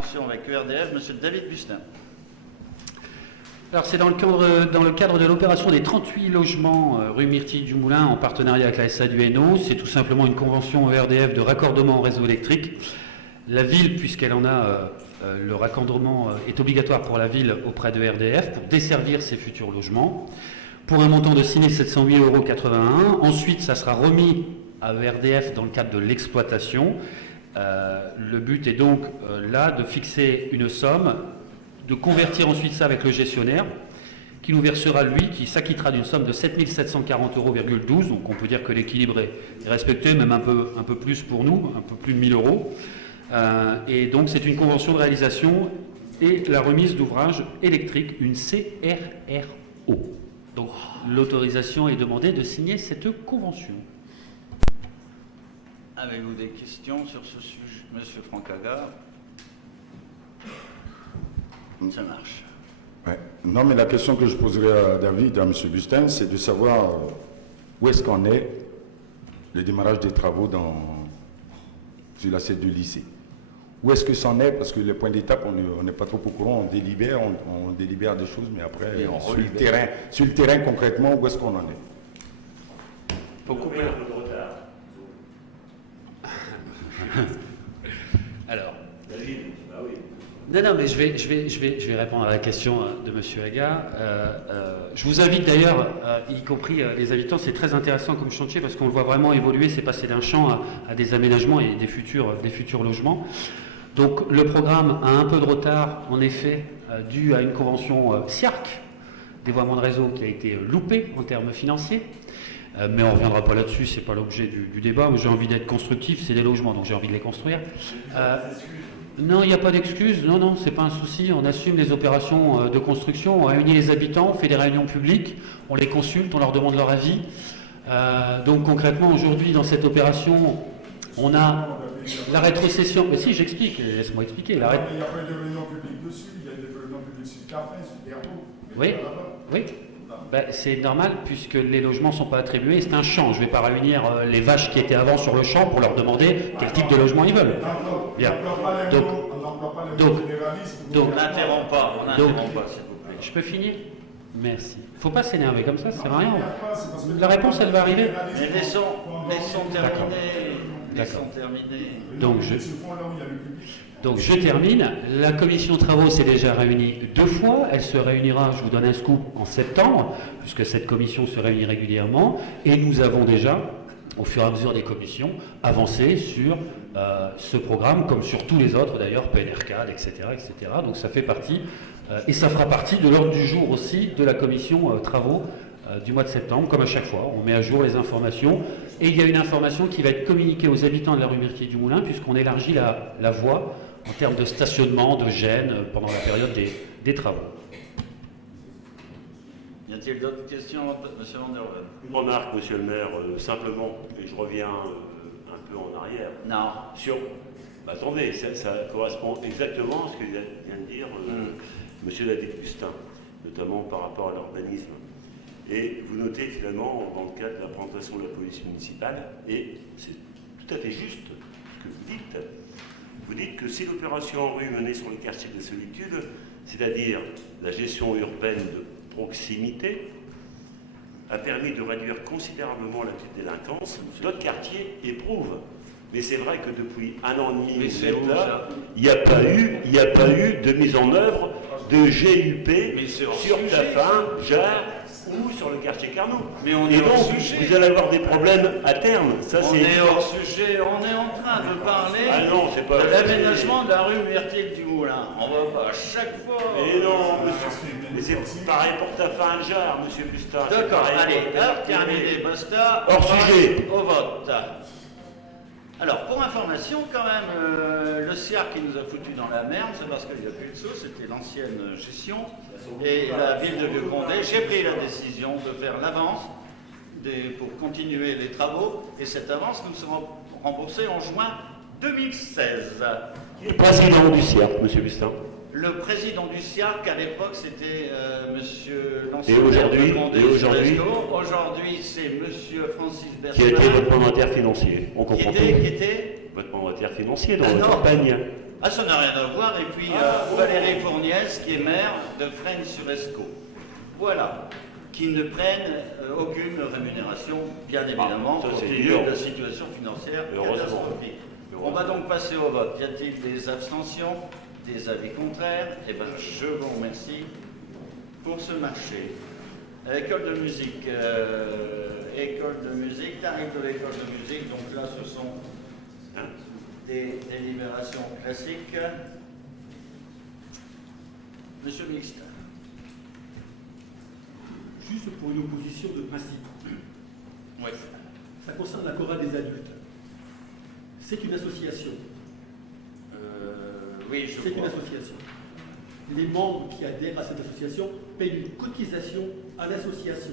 convention avec ERDF, M. David Bustin. Alors c'est dans le cadre de l'opération des 38 logements rue Myrtille du Moulin en partenariat avec la SA du Hainaut. C'est tout simplement une convention ERDF de raccordement au réseau électrique. La ville, puisqu'elle en a, le raccordement est obligatoire pour la ville auprès de ERDF pour desservir ses futurs logements, pour un montant de 6 708,81 €. Ensuite, ça sera remis à ERDF dans le cadre de l'exploitation. Le but est donc là de fixer une somme, de convertir ensuite ça avec le gestionnaire, qui nous versera, lui, qui s'acquittera d'une somme de 7 740,12 €. Donc on peut dire que l'équilibre est respecté, même un peu plus pour nous, un peu plus de 1 000 €. Et donc c'est une convention de réalisation et la remise d'ouvrages électriques, une CRRO. Donc l'autorisation est demandée de signer cette convention. Avez-vous des questions sur ce sujet, Monsieur Francaga? Ça marche. Ouais. Non, mais la question que je poserai à David, à M. Bustin, c'est de savoir où est-ce qu'en est le démarrage des travaux sur la C2 lycée. Où est-ce que c'en est? Parce que les points d'étape, on n'est pas trop au courant, on délibère des choses, mais après, sur le terrain concrètement, où est-ce qu'on en est? Faut couper un peu de retard. Alors, David, bah oui. Non, mais je vais répondre à la question de M. Aga. Je vous invite d'ailleurs, y compris les habitants, c'est très intéressant comme chantier parce qu'on le voit vraiment évoluer, c'est passé d'un champ à des aménagements et des futurs logements. Donc le programme a un peu de retard, en effet, dû à une convention SIARC, dévoiement de réseau, qui a été loupée en termes financiers. Mais on ne reviendra pas là-dessus, ce n'est pas l'objet du débat. J'ai envie d'être constructif, c'est des logements, donc j'ai envie de les construire. Non, il n'y a pas d'excuses, non, c'est pas un souci. On assume les opérations de construction, on réunit les habitants, on fait des réunions publiques, on les consulte, on leur demande leur avis. Donc concrètement, aujourd'hui, dans cette opération, on a la rétrocession. Mais si, j'explique, laisse-moi expliquer. Il n'y a pas de réunion publique dessus, il y a des réunions publiques sur le café, sur le terreau. Oui. Ben, c'est normal puisque les logements ne sont pas attribués, c'est un champ. Je ne vais pas réunir les vaches qui étaient avant sur le champ pour leur demander quel type de logement ils veulent. Bien. On n'interrompt pas, s'il vous plaît. Je peux finir? Merci. Il ne faut pas s'énerver comme ça, c'est rien. La réponse, elle va arriver. Mais laissons terminer. Donc je termine. La commission travaux s'est déjà réunie 2 fois. Elle se réunira, je vous donne un scoop, en septembre, puisque cette commission se réunit régulièrement. Et nous avons déjà, au fur et à mesure des commissions, avancé sur ce programme, comme sur tous les autres d'ailleurs, PNR4, etc., etc. Donc ça fait partie, et ça fera partie de l'ordre du jour aussi de la commission travaux du mois de septembre, comme à chaque fois. On met à jour les informations. Et il y a une information qui va être communiquée aux habitants de la rue Myrtille du Moulin, puisqu'on élargit la voie en termes de stationnement, de gêne, pendant la période des travaux. Y a-t-il d'autres questions, M. Van der Ven? Une remarque, Monsieur le maire, simplement, et je reviens un peu en arrière. Non. Attendez, ça correspond exactement à ce que vient de dire Monsieur David Bustin, notamment par rapport à l'urbanisme. Et vous notez finalement, dans le cadre de la présentation de la police municipale, et c'est tout à fait juste ce que vous dites que si l'opération en rue menée sur le quartier des Solitudes, c'est-à-dire la gestion urbaine de proximité, a permis de réduire considérablement la délinquance, d'autres quartiers éprouvent. Mais c'est vrai que depuis 1 an et demi, il n'y a pas eu de mise en œuvre de GUP sur Taffin, Jarre ou sur le quartier Carnot. Mais on et est donc, hors sujet. vous allez avoir des problèmes à terme. Ça, on est hors sujet, on est en train de parler de l'aménagement de la rue Myrtille du Moulin. On va pas à chaque fois. Et non, monsieur, mais c'est pareil pour Taffin, Jarre, monsieur Bustin. D'accord, allez, terminé, basta. Hors sujet. Au vote. Alors, pour information, quand même, le CIAR qui nous a foutu dans la merde, c'est parce qu'il n'y a plus de sous, c'était l'ancienne gestion. Et la ville de Vieux-Condé, j'ai pris la décision de faire l'avance pour continuer les travaux. Et cette avance nous sera remboursée en juin 2016. Qui est le président du CIAR, monsieur Bustin? Le président du CIARC, à l'époque, c'était monsieur l'ancien Et aujourd'hui, Aujourd'hui, c'est monsieur Francis Bertrand. Qui a été votre mandataire financier. On comprend qui était votre mandataire financier dans votre campagne. Ah, ça n'a rien à voir. Et puis Valérie Fourniès, qui est maire de Fresnes-sur-Escaut. Voilà. Qui ne prennent aucune rémunération, bien évidemment, ça, compte c'est tenu dur. de la situation financière Heureusement. catastrophique. On va donc passer au vote. Y a-t-il des abstentions, des avis contraires? Eh bien, je vous remercie pour ce marché. École de musique. Tarif de l'école de musique. Donc là, ce sont des délibérations classiques. Monsieur Mixte. Juste pour une opposition de principe. Oui. Ça concerne la chorale des adultes. C'est une association. Oui, je C'est une crois. association. Les membres qui adhèrent à cette association payent une cotisation à l'association.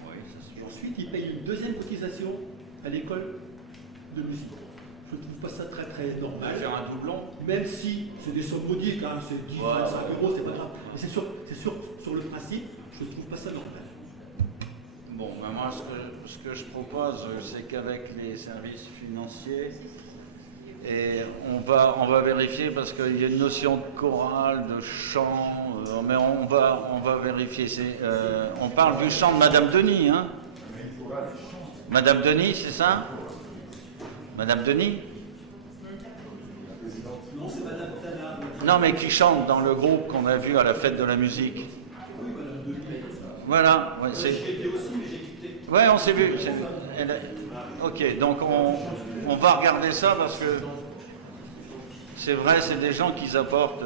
Oui, ça se Et ensuite, ils payent une deuxième cotisation à l'école de musique. Je ne trouve pas ça très très On va normal. faire un doublon. Même si c'est des sommes modiques, hein, c'est 10, Ouais, 25 ouais. euros, c'est pas grave. Mais c'est sur le principe, je ne trouve pas ça normal. Bon, ben moi, ce que je propose, c'est qu'avec les services financiers, et on va vérifier parce qu'il y a une notion de chorale, de chant, mais on va vérifier. On parle du chant de Madame Denis, hein? Madame Denis, c'est ça? Madame Denis? Non, c'est Madame Tana. Non, mais qui chante dans le groupe qu'on a vu à la fête de la musique. Oui, Madame Denis. Voilà, ouais, c'est... J'y étais aussi, mais j'ai quitté. Ouais, on s'est vu. Ok, donc on va regarder ça parce que c'est vrai, c'est des gens qui apportent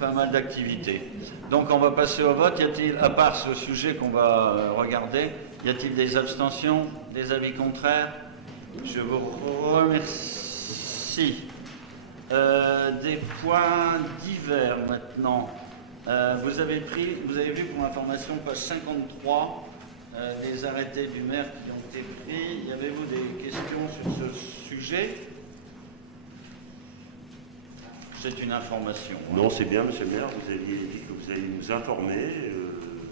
pas mal d'activités. Donc on va passer au vote. Y a-t-il, à part ce sujet qu'on va regarder, y a-t-il des abstentions, des avis contraires? Je vous remercie. Des points divers maintenant. Vous avez vu pour information, page 53, les arrêtés du maire qui ont été pris. Y avez-vous des questions sur ce sujet? C'est une information. Non, c'est bien, monsieur le maire, vous aviez dit que vous alliez nous informer.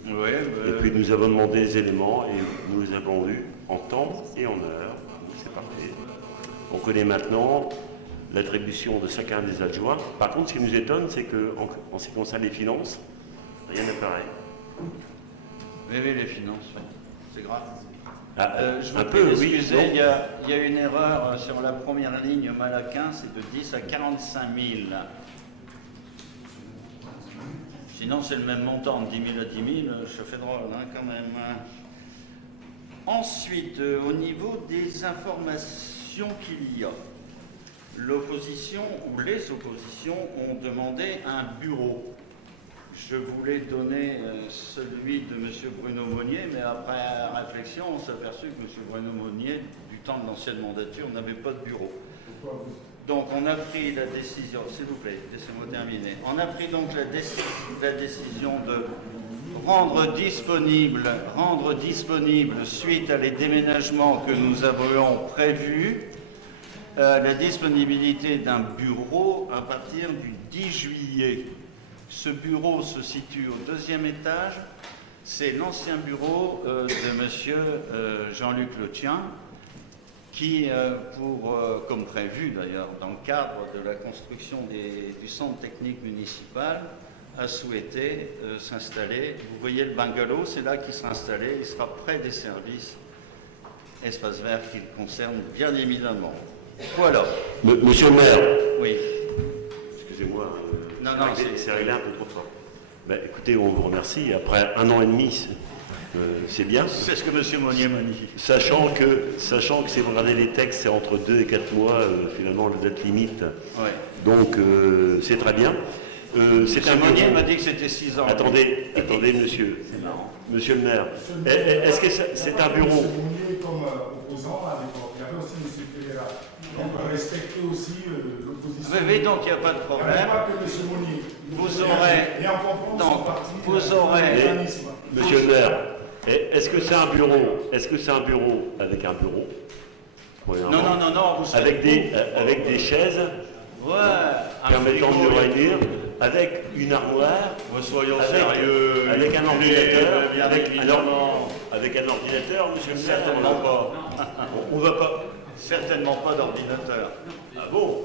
Oui, Et puis nous avons demandé des éléments et nous les avons eus en temps et en heure. Donc, c'est parfait. On connaît maintenant l'attribution de chacun des adjoints. Par contre, ce qui nous étonne, c'est qu'en ce qui concerne les finances, rien n'apparaît. oui, les finances, oui. C'est grave. Je vous Un prie peu, oui. d'excuser, non. il y a une erreur sur la première ligne Malaquin, c'est de 10 à 45 000. Sinon, c'est le même montant, de 10 000 à 10 000, ça fait drôle, hein, quand même. Ensuite, au niveau des informations qu'il y a, l'opposition ou les oppositions ont demandé un bureau. Je voulais donner celui de M. Bruno Monnier, mais après réflexion, on s'est aperçu que M. Bruno Monnier, du temps de l'ancienne mandature, n'avait pas de bureau. Donc on a pris la décision, s'il vous plaît, laissez-moi terminer. On a pris donc la décision de rendre disponible, suite à les déménagements que nous avions prévus, la disponibilité d'un bureau à partir du 10 juillet. Ce bureau se situe au 2e étage. C'est l'ancien bureau de monsieur Jean-Luc Letien, qui, comme prévu d'ailleurs dans le cadre de la construction du centre technique municipal, a souhaité s'installer. Vous voyez le bungalow, c'est là qu'il sera installé. Il sera près des services espace vert qui le concernent bien évidemment. Voilà. Monsieur le maire, Oui. excusez-moi, Non, c'est réglé un peu trop fort. Ben, écoutez, on vous remercie. Après 1 an et demi, c'est bien. C'est ce que M. Monnier m'a dit. Sachant que si vous regardez les textes, c'est entre 2 et 4 mois, finalement, la date limite. Ouais. Donc, c'est très bien. C'est un M. Monnier bureau. m'a dit que c'était 6 ans. Attendez, monsieur. C'est marrant. Monsieur le maire, est-ce que c'est un bureau? M. Mounier comme opposant à l'époque. Il y avait aussi M. Ferreira. Donc respecter aussi l'opposition. Oui, donc il n'y a pas de Il n'y problème. avait pas que M. Mounier. Vous aurez- Et en comprenant son donc, parti, vous aurez- l'organisme. Monsieur le maire, est-ce que c'est un bureau? Est-ce que c'est un bureau avec un bureau? Non, vous savez. Avec des chaises Ouais, un permettant frigo, de réunir, avec une armoire, soyons avec- sérieux. avec un ordinateur, bien évidemment. avec un ordinateur, monsieur le maire. Certainement pas. On va pas. Certainement pas d'ordinateur. Ah bon?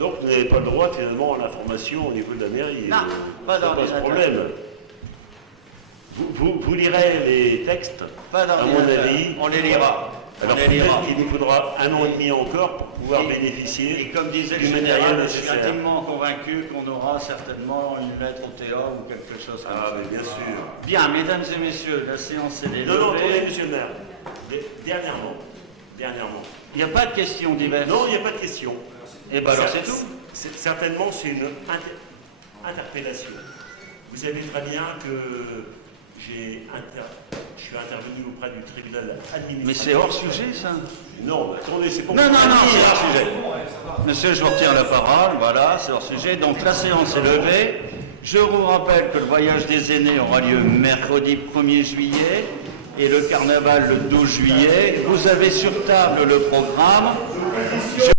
Donc vous n'avez pas le droit finalement à l'information au niveau de la mairie. Non, pas ça pose d'ordinateur. problème. Vous lirez les textes, Pas à mon d'ordinateur. avis. On les lira. Alors On les lira. peut-être qu'il nous faudra 1 an et demi encore pour pouvoir bénéficier Et comme disait le du matériel général, je suis nécessaire. intimement convaincu qu'on aura certainement une lettre au TA ou quelque chose comme Ah, ça. mais bien sûr. Bien, mesdames et messieurs, la séance est Non, non, attendez, levée. monsieur le maire. Dernièrement. Il n'y a pas de questions diverses. Non, il n'y a pas de question. Et ben alors c'est tout. Certainement, c'est une interpellation. Vous savez très bien que je suis intervenu auprès du tribunal administratif. Mais c'est hors sujet ça. Non, attendez, c'est pas Non, c'est hors sujet. Monsieur, je vous retire la parole, voilà, c'est hors sujet. Donc la séance est levée. Je vous rappelle que le voyage des aînés aura lieu mercredi 1er juillet et le carnaval le 12 juillet. Vous avez sur table le programme.